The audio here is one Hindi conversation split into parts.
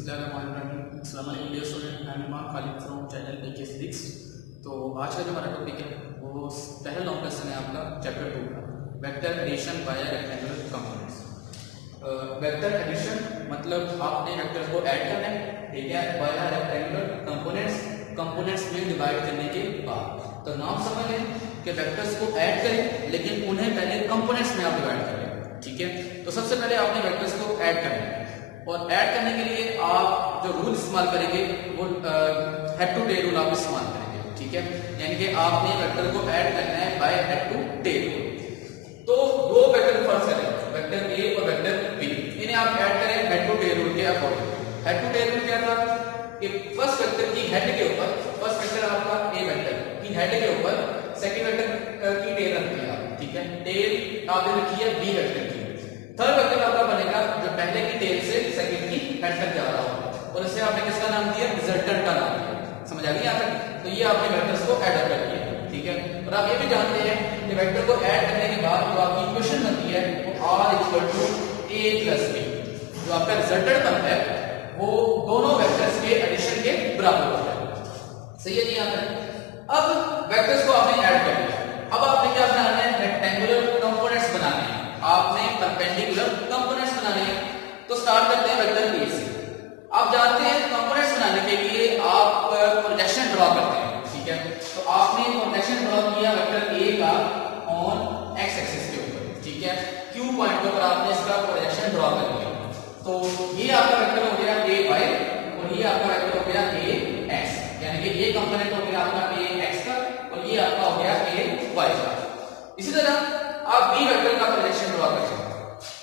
अस्सलामुअलैकुम डियर स्टूडेंट, आई एम इमाम Khalid from channel AK physics. तो आज का जो हमारा टॉपिक है वो पहला लॉन्ग लेसन है आपका चैप्टर 2 का vector addition by rectangular components. Vector addition मतलब आपने वेक्टर को ऐड करना है, ठीक है, बाय रेक्टेंगुलर कंपोनेंट्स में डिवाइड करने के बाद। तो नाम समझ लें कि वेक्टर्स को ऐड करें लेकिन उन्हें पहले कंपोनेंट्स में आप डिवाइड करें, ठीक है। तो सबसे पहले आपने वेक्टर्स को ऐड करना है और ऐड करने के लिए आप जो रूल इस्तेमाल करेंगे वो हेड टू टेल रूल आप इस्तेमाल करेंगे, ठीक है। यानी कि आपने वेक्टर को ऐड करना है by head to tail rule. तो दो वेक्टर फर्स्ट करें, वेक्टर A और वेक्टर B, इन्हें आप ऐड करें हेड टू टेल रूल के according. Head to tail rule क्या था कि फर्स्ट वेक्टर की हेड के ऊपर, फर्स्ट वेक्टर आपका A वेक्टर की हेड के ऊपर सेकंड वेक्टर की टेल रखी है, ठीक है। टेल आपने रखी है B वेक्टर की। थर्ड वेक्टर आपका बनेगा जो पहले की टेल से सेकंड की हेड तक जा रहा होगा और इसे आपने किसका नाम दिया, रिजल्टेंट का नाम दिया। समझ आ गई यहाँ तक? तो ये आपने वेक्टर्स को ऐड कर दिया, ठीक है। और आप ये भी जानते हैं कि वेक्टर को ऐड करने के बाद जो आपकी इक्वेशन बनती है वो R = A + B। जो आपका रिजल्टेंट बनता है वो दोनों वेक्टर्स के एडिशन के बराबर होता है। सही है जी यहाँ तक? अब वेक्टर्स को आपने ऐड कर लिया, अब आपने क्या बनाना है, रेक्टेंगुलर कंपोनेंट्स बनाने हैं, आपने परपेंडिकुलर कंपोनेंट्स बनाने हैं। तो स्टार्ट करते हैं वेक्टर A से। आप जानते हैं कंपोनेंट्स बनाने के लिए आप प्रोजेक्शन ड्रॉ करते हैं, ठीक है। तो आपने प्रोजेक्शन ड्रॉ किया वेक्टर A का ऑन x एक्सिस के ऊपर, ठीक है। Q पॉइंट पर आपने इसका प्रोजेक्शन ड्रॉ कर लिया। तो ये आपका वेक्टर हो गया AY और ये आपका वेक्टर हो गया AX, यानी कि ये कंपोनेंट हो गया आपका AX का और ये आपका हो गया AY का। इसी तरह आप B वेक्टर का प्रोजेक्शन ड्रॉ करें।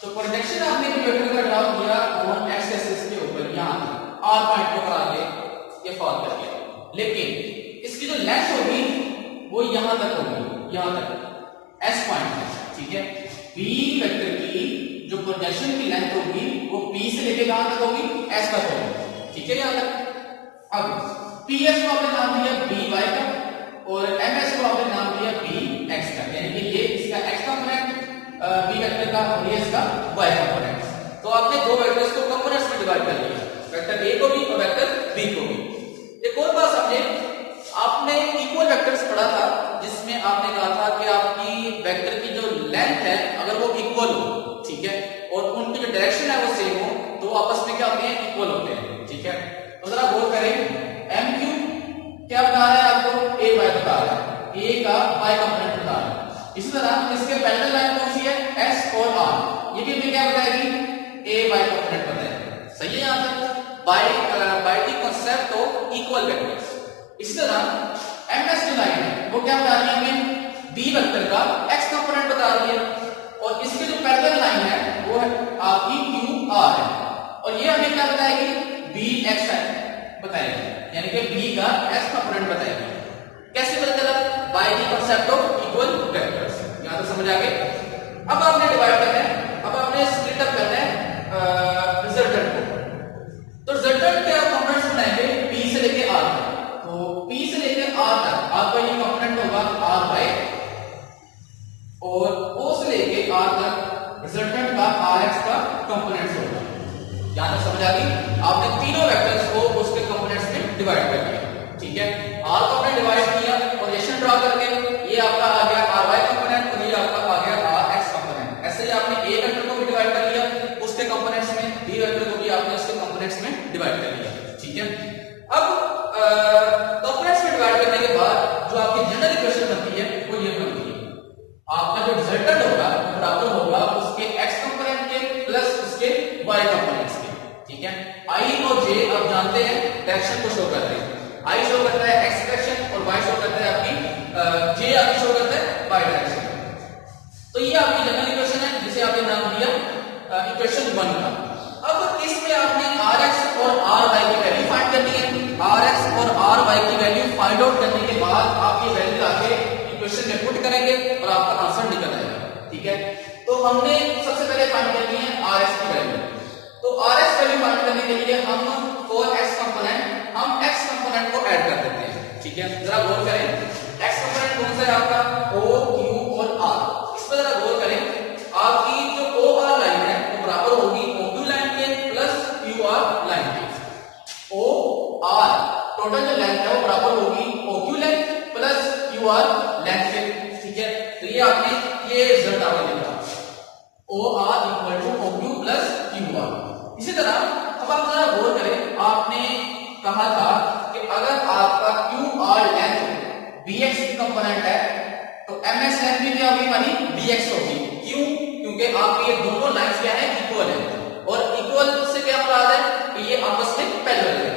तो प्रोजेक्शन आपने B वेक्टर का ड्रॉ किया ऑन x एक्सिस के ऊपर, यहां R पॉइंट को करा के ये फॉल कर दिया, लेकिन इसकी जो लेंथ होगी वो यहां तक होगी, यहां तक S पॉइंट है, ठीक है। B वेक्टर की जो प्रोजेक्शन की लेंथ होगी वो P से लेके कहां तक होगी, S तक होगी, ठीक है। यहां तक अब PS को आपने नाम दिया BY का और MS को आपने नाम दिया BX का, यानी कि ये इसका x कंपोनेंट B वेक्टर का और ये इसका y कंपोनेंट। तो आपने दो वेक्टर्स को कंपोनेंट्स में डिवाइड कर लिया, वेक्टर A को भी और वेक्टर B को भी। एक और बात समझे, आपने इक्वल वेक्टर्स पढ़ा था जिसमें आपने कहा था कि आपकी वेक्टर की जो लेंथ है अगर वो इक्वल हो, ठीक है, और उनकी जो डायरेक्शन है वो सेम हो तो आपस में क्या होते हैं, इक्वल होते हैं, ठीक है। तो जरा गौर करें, MQ क्या बता रहा है आपको, AY बता रहा है, A का y कंपोनेंट बता रहा है। इसी तरह इसके पैरेलल लाइन कौन सी है, S और R, ये भी हमें क्या बताएगी, AY कंपोनेंट बताएगी। सही है यहां तक? By the concept of equal vectors. इसी तरह MS जो लाइन है वो क्या बता रही है हमें, B वेक्टर का x कंपोनेंट बता रही है और इसके जो पैरेलल लाइन है वो है आपकी QR है और ये हमें क्या बताएगी, BX बताएगी, यानी कि B का S कंपोनेंट बताएगी। कैसे पता चला, by the concept of equal vectors. यहां तक समझ आ गए? अब आपने डिवाइड करना है, अब आपने स्प्लिट अप करना है रिजल्टेंट को। तो रिजल्टेंट के आप कंपोनेंट्स बनाएंगे P से लेके R तक। तो P से लेके R तक आपका ये कंपोनेंट होगा RY और O से लेके R तक रिजल्टेंट का RX का कंपोनेंट्स होगा। यहां तक समझ आ गई? आपने तीनों वेक्टर्स को उसके कंपोनेंट्स में डिवाइड कर दिया, ठीक है। R को आपने डिवाइड किया प्रोजेक्शन ड्रॉ करके, ये आपका आ गया RY कंपोनेंट और ये आपका आ गया RX कंपोनेंट। ऐसे ही आपने A वेक्टर को भी डिवाइड कर लिया उसके कंपोनेंट्स में, B वेक्टर को भी आपने उसके कंपोनेंट्स में डिवाइड कर लिया, ठीक है। अब कंपोनेंट्स में डिवाइड करने के बाद जो आपकी जनरल इक्वेशन बनती है वो ये बनती है, आपका जो रिजल्टेंट होगा बराबर होगा उसके x कंपोनेंट के प्लस उसके y कंपोनेंट्स के, ठीक है। I और J आप जानते हैं डायरेक्शन को शो करते हैं, I शो करता है x डायरेक्शन और y शो करता है आपकी J आपकी शो करता है y डायरेक्शन। तो ये आपकी जनरल इक्वेशन है जिसे आपने नाम दिया इक्वेशन 1 का। अब इसमें आपने Rx और Ry की वैल्यू फाइंड करनी है। Rx और Ry की वैल्यू फाइंड आउट करने के बाद आप ये वैल्यू आके इक्वेशन में पुट करेंगे और आपका आंसर निकल आएगा, ठीक है। तो हमने सबसे पहले फाइंड करनी है Rx की वैल्यू। तो Rx वैल्यू फाइंड करने के लिए हम फॉर x कंपोनेंट हम x कंपोनेंट को ऐड कर देते हैं, ठीक है। जरा गौर करें, x कंपोनेंट कौन सा है आपका, O, Q और R। इस पर जरा गौर करें, आपकी जो OR लाइन है वो बराबर होगी OQ लाइन के प्लस QR लाइन के। टोटल जो लेंथ है वो बराबर होगी OQ length plus QR length के, ठीक है। तो ये आपने ये रिजल्ट आपने लिखा OR equal to OQ plus QR। इसी तरह अब आप जरा गौर करें, आपने कहा था कि अगर आपका QR लेंथ BX कंपोनेंट है तो MS लेंथ भी क्या होगी हमारी BX होगी। क्यों? क्योंकि आपके ये दोनों लाइंस क्या है इक्वल है, और इक्वल से क्या मुराद है कि ये आपस में पैरेलल है,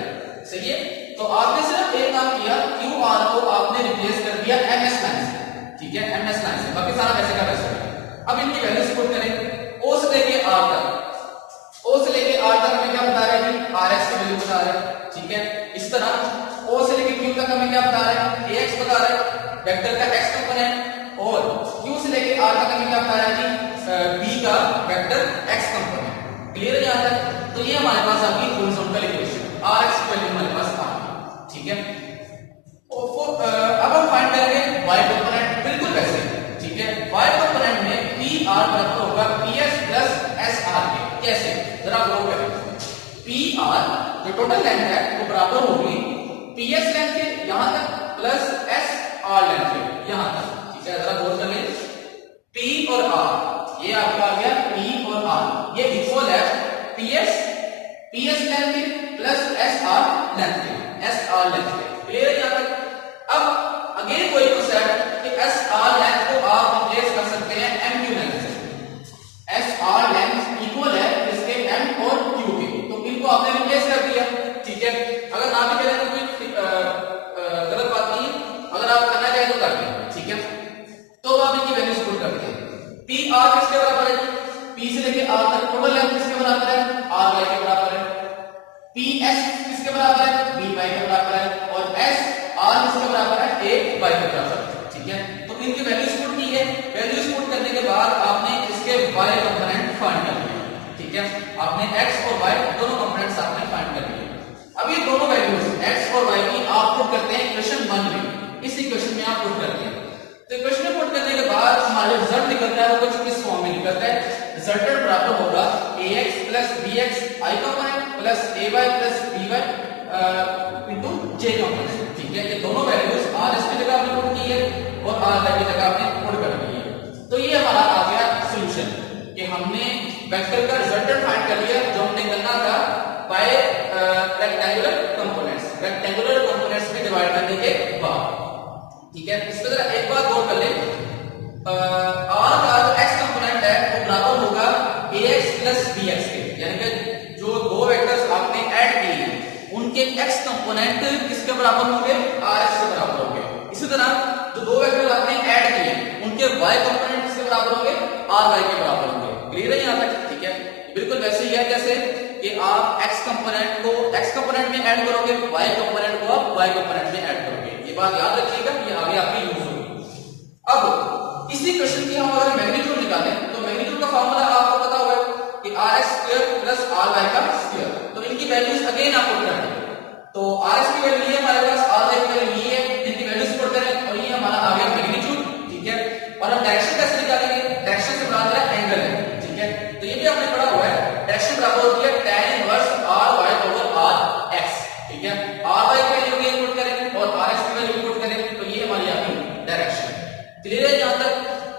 सही है। तो आपने सिर्फ एक काम किया, QR को आपने रिप्लेस कर दिया MS लाइन से, ठीक है, MS लाइन से, बाकी सारा वैसे का वैसे है। अब इनकी वैल्यूज पुट करें, O से लेके R तक, O से लेके R तक हमें क्या बता रहा है कि RX की वैल्यू बता रहा है, ठीक है। इस तरह O से लेके Q तक हमें क्या बता रहा है AX बता रहा है वेक्टर का X कंपोनेंट, और Q से लेके R तक हमें क्या बता रहा है कि B का वेक्टर X कंपोनेंट। क्लियर है यहां तक? तो ये हमारे पास आपकी हॉरिजॉन्टल इक्वेशन RX की वैल्यू हमारे पास आ गई, ठीक है। अब हम फाइंड करेंगे Y कंपोनेंट, बिल्कुल वैसे, ठीक है। Y कंपोनेंट में PR बराबर होगा PS प्लस SR के। कैसे? जरा गौर करें, PR जो टोटल लेंथ है वो बराबर होगी PS लेंथ के यहां तक प्लस SR लेंथ के यहां तक, ठीक है। जरा गौर कर लें, P और R ये आपका आ गया P और R, ये इक्वल है PS लेंथ के प्लस SR लेंथ के, SR लेंथ के। क्लियर है यहां तक? अब अगेन कोई कॉन्सेप्ट कि SR लेंथ को आप रिप्लेस कर सकते हैं MQ लेंथ से। SR लेंथ इक्वल है इसके M और Q के, तो इनको आपने रिप्लेस कर दिया, ठीक है। अगर ना भी करें तो कोई गलत बात नहीं है, अगर आप करना चाहें तो कर दें, ठीक है। तो आप इनकी वैल्यूज पुट करते हैं। PR किसके बराबर है? P से लेके R तक टोटल लेंथ किसके बराबर है? RY के बराबर है। PS किसके बराबर है? BY के बराबर है, और SR किसके बराबर है? AY के बराबर है, ठीक है। तो इनकी वैल्यूज पुट की है, वैल्यूज पुट करने के बाद आपने इसके Y कंपोनेंट फाइंड कर लिया, ठीक है। आपने X और Y दोनों कंपोनेंट्स आपने फाइंड कर लिए। अब ये दोनों वैल्यूज X और Y की आप पुट करते हैं इक्वेशन 1 में, इस इक्वेशन में आप पुट करते हैं। तो इक्वेशन में पुट करने के बाद हमारा रिजल्ट निकलता है वो कुछ इस फॉर्म में निकलता है। रिजल्टेंट बराबर होगा AX plus BX I component plus AY plus BY into J component, ठीक है। ये दोनों वैल्यूज RS की जगह आपने पुट की है और RY की जगह आपने पुट कर दी है। तो ये हमारा आ गया सॉल्यूशन कि हमने वेक्टर का रिजल्टेंट फाइंड कर लिया जो हमने करना था bye rectangular components, rectangular components में डिवाइड करने के बाद, ठीक है। इस पर जरा एक बात गौर कर लें, R का जो X कंपोनेंट है वो बराबर होगा AX प्लस BX के, यानी कि जो दो वेक्टर्स आपने ऐड किए हैं उनके X कंपोनेंट किसके बराबर होंगे? RX के बराबर होंगे। इसी तरह जो दो वेक्टर आपने ऐड किए उनके Y कंपोनेंट किसके बराबर होंगे? RY के बराबर होंगे। क्लियर है यहां तक? ठीक है। बिल्कुल वैसे ही है जैसे कि आप X कंपोनेंट को X कंपोनेंट में ऐड करोगे, Y कंपोनेंट को आप Y कंपोनेंट में ऐड करोगे। ये बात याद रखिएगा, ये आगे आपकी यूज होगी। अब इसी क्वेश्चन की हम अगर मैग्नीट्यूड निकालें तो मैग्नीट्यूड का फार्मूला आपको पता होगा कि RX स्क्वायर प्लस RY का स्क्वायर। तो इनकी वैल्यूज अगेन आप पुट करें, तो RX की वैल्यू है हमारे पास, RY की वैल्यू ये है, इनकी वैल्यूज पुट करें और ये हमारा आ गया मैग्नीट्यूड, ठीक है। और हम डायरेक्शन कैसे निकालेंगे? डायरेक्शन से मुराद है एंगल है, ठीक है। तो ये भी आपने पढ़ा हुआ है, डायरेक्शन बराबर होती है tan inverse RY over RX, ठीक है। RY की वैल्यू अगेन पुट करें और RX की वैल्यू पुट करें, तो ये हमारी आ गई डायरेक्शन। क्लियर है यहां तक?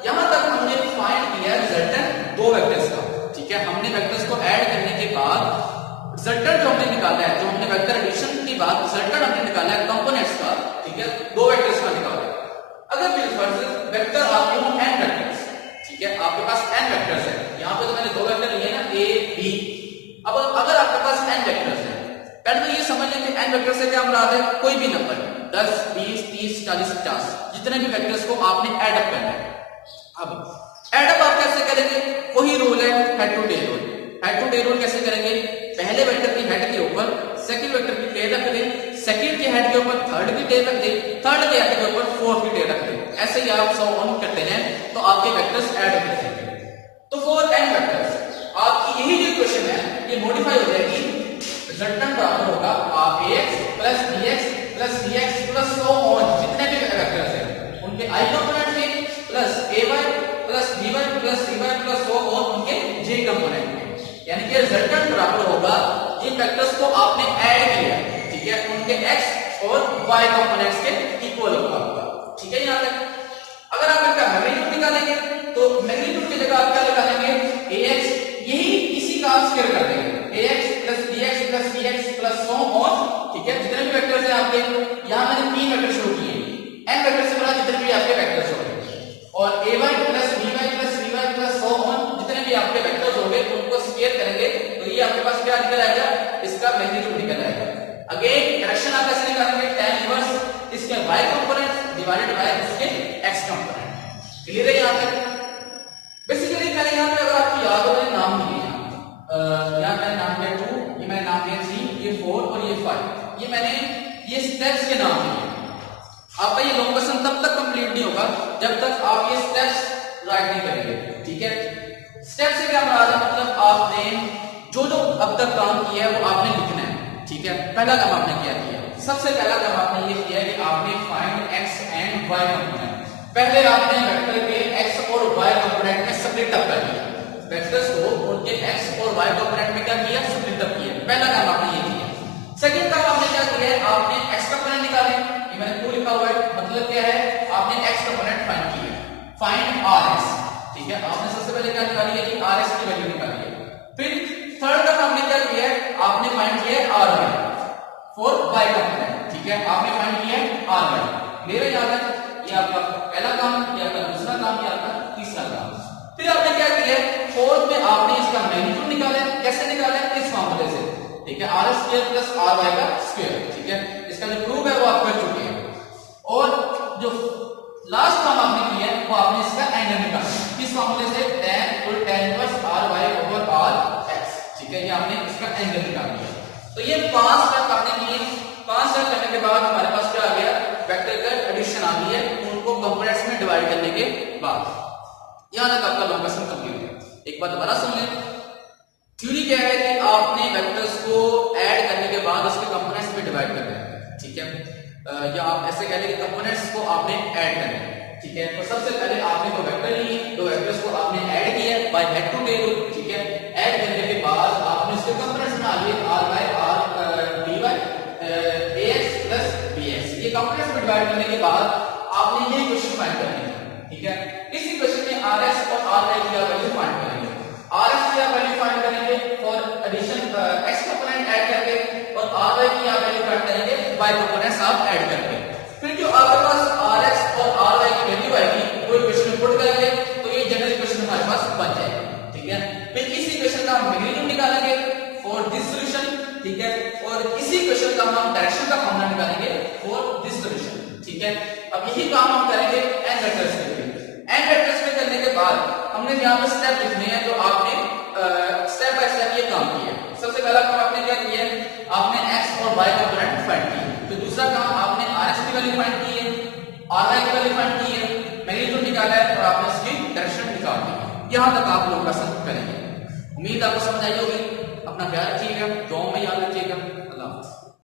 यहां तक हमने फाइंड किया रिजल्टेंट दो वेक्टर्स का, ठीक है। हमने वेक्टर्स को ऐड करने के बाद रिजल्टेंट जो हमने निकाला है, जो हमने वेक्टर एडिशन की बात रिजल्टेंट हमने निकाला है कंपोनेंट्स का, ठीक है, दो वेक्टर्स का निकाला है। अगर बिलफर्ज वेक्टर आपके हों n वेक्टर्स, ठीक है, आपके पास n वेक्टर्स है, यहां पे तो मैंने दो वेक्टर लिए ना a b। अब अगर आपके पास n वेक्टर्स है, पहले तो ये समझ लें कि n वेक्टर से क्या मुराद है? कोई भी नंबर 10 20 30 40 50 जितने भी वेक्टर्स को आपने ऐड अप करना है। अब ऐड अप आप कैसे करेंगे? वही रूल है head to tail rule. Head to tail rule कैसे करेंगे? पहले वेक्टर की हेड के ऊपर सेकंड वेक्टर की टेल रख दें, सेकंड के हेड के ऊपर थर्ड की टेल रख दें, थर्ड के हेड के ऊपर फोर्थ की टेल रख दें। ऐसे ही आप सो ऑन करते हैं तो आपके वेक्टर्स ऐड हो जाएंगे। तो फॉर n वेक्टर्स आपकी यही जो इक्वेशन है ये मॉडिफाई हो जाएगी। रिजल्टेंट बराबर होगा AX plus BX plus CX plus so on, जितने भी वेक्टर्स हैं उनके I कंपोनेंट में plus AY plus BY plus CY plus so on उनके J कंपोनेंट में, यानी कि रिजल्टेंट बराबर होगा जिन वेक्टर्स को आपने ऐड किया, ठीक है, उनके X और y कंपोनेंट्स के इक्वल होगा आपका, ठीक है। यहां तक अगर आप इसका मैग्नीट्यूड निकालेंगे तो मैग्नीट्यूड की जगह आप क्या निकालेंगे, ax, यही इसी का आप स्क्वायर कर देंगे, ax plus bx plus cx plus so on, ठीक है। जितने भी वेक्टर्स हैं आपके, यहां मैंने 3 वेक्टर शो किए, n वेक्टर से बड़ा जितने भी आपके वेक्टर्स होंगे, और ay plus by plus cy plus so on, जितने भी आपके वेक्टर्स होंगे उनको स्क्वायर करेंगे तो ये आपके पास क्या निकल आएगा, इसका मैग्नीट्यूड निकल आएगा। अगेन डायरेक्शन आप कैसे निकालेंगे, tan इनवर्स इसके y कंपोनेंट डिवाइडेड बाय उसके x कंपोनेंट। क्लियर है यहां तक? बेसिकली मैंने यहां पे अगर आपको याद हो, मैंने नाम दिए यहां मैंने नाम दिया 2, ये मैंने नाम दिया 3, ये 4 और ये 5, ये मैंने ये स्टेप्स के नाम दिए। आपका ये लॉन्ग क्वेश्चन तब तक कंप्लीट नहीं होगा जब तक आप ये स्टेप्स राइट नहीं करेंगे, ठीक है। स्टेप से क्या मराद है, मतलब आपने जो जो अब तक काम किया है वो आपने लिखना है, ठीक है। पहला काम आपने क्या किया, सबसे पहला काम आपने ये किया कि आपने find x and y component, पहले आपने वेक्टर के x और y कंपोनेंट में स्प्लिट अप कर दिया, वेक्टर्स को उनके x और y कंपोनेंट में क्या किया, स्प्लिट अप किया। पहला काम आपने ये किया। सेकंड काम आपने क्या किया है, आपने x कंपोनेंट निकाले, ये मैंने 2 लिखा हुआ है, मतलब क्या है, आपने x कंपोनेंट फाइंड किया, फाइंड rs, ठीक है। आपने सबसे पहले क्या निकाली है कि rs की वैल्यू निकाली है। फिर थर्ड काम आपने क्या किया है, आपने फाइंड किया है ry फॉर y कंपोनेंट, ठीक है। आपने फाइंड किया है ry। क्लियर है यहां तक? ये आपका पहला काम, ये आपका दूसरा काम, ये आपका तीसरा काम। फिर आपने क्या किया है, फोर्थ में आपने इसका मैग्नीट्यूड निकाला है। कैसे निकाला है, इस फॉर्मूले से, ठीक है, r स्क्वायर प्लस ry का स्क्वायर, ठीक है। इसका जो प्रूफ है वो आप कर चुके हैं। और जो लास्ट काम आपने किया है वो आपने इसका एंगल निकाला, किस फॉर्मूले से, tan inverse ry over rx, ठीक है। ये आपने इसका एंगल निकाल दिया। तो ये 5 स्टेप आपने किए। 5 स्टेप करने के बाद हमारे पास क्या आ गया, वेक्टर का एडिशन आ गई है, उनको कंपोनेंट्स में डिवाइड करने के बाद। यहां तक आपका लॉन्ग क्वेश्चन कंप्लीट है। एक बात दोबारा सुन लें, थ्योरी क्या है कि आपने वेक्टर्स को ऐड करने के बाद उसके कंपोनेंट्स में डिवाइड करना है, ठीक है। या आप ऐसे कह लें कि कंपोनेंट्स को आपने ऐड करना है, ठीक है। तो सबसे पहले आपने दो वेक्टर लिए, दो वेक्टर्स को आपने ऐड किया बाय हेड टू टेल, ठीक है। ऐड करने के बाद आपने उसके कंपोनेंट्स बना लिए, r by r dy ax plus bx। ये कंपोनेंट्स में डिवाइड करने के बाद आपने ये इक्वेशन फाइंड करनी है, ठीक है। इस इक्वेशन में rs और ry की वैल्यू फाइंड करेंगे। rs की वैल्यू फाइंड करेंगे for addition x component add करके, और ry की वैल्यू फाइंड करेंगे y कंपोनेंट्स आप ऐड करके। फिर जो आपके पास rs और ry की वैल्यू आएगी वो इक्वेशन में पुट करेंगे, तो ये जनरल इक्वेशन हमारे पास बन जाएगा, ठीक है। फिर इस इक्वेशन का हम मैग्नीट्यूड निकालेंगे फॉर दिस सॉल्यूशन, ठीक है। और इसी इक्वेशन का हम डायरेक्शन का फॉर्मूला निकालेंगे फॉर दिस सॉल्यूशन, ठीक है। अब यही काम हम करेंगे n वेक्टर्स के लिए। n वेक्टर्स में करने के बाद हमने यहाँ पर स्टेप लिखने हैं, जो आपने स्टेप बाय स्टेप ये काम किया। सबसे पहला काम आपने क्या किया, आपने x और y कंपोनेंट फाइंड किए। फिर दूसरा काम आपने rs की वैल्यू फाइंड की है, ry की वैल्यू फाइंड की है, मैग्नीट्यूड निकाला है और आपने इसकी डायरेक्शन निकाल दी। यहां तक आप लोग क्वेश्चन करेंगे। उम्मीद आपको समझ आई होगी। अपना ख्याल रखिएगा, दुआओं में याद रखिएगा। अल्लाह हाफ़िज़।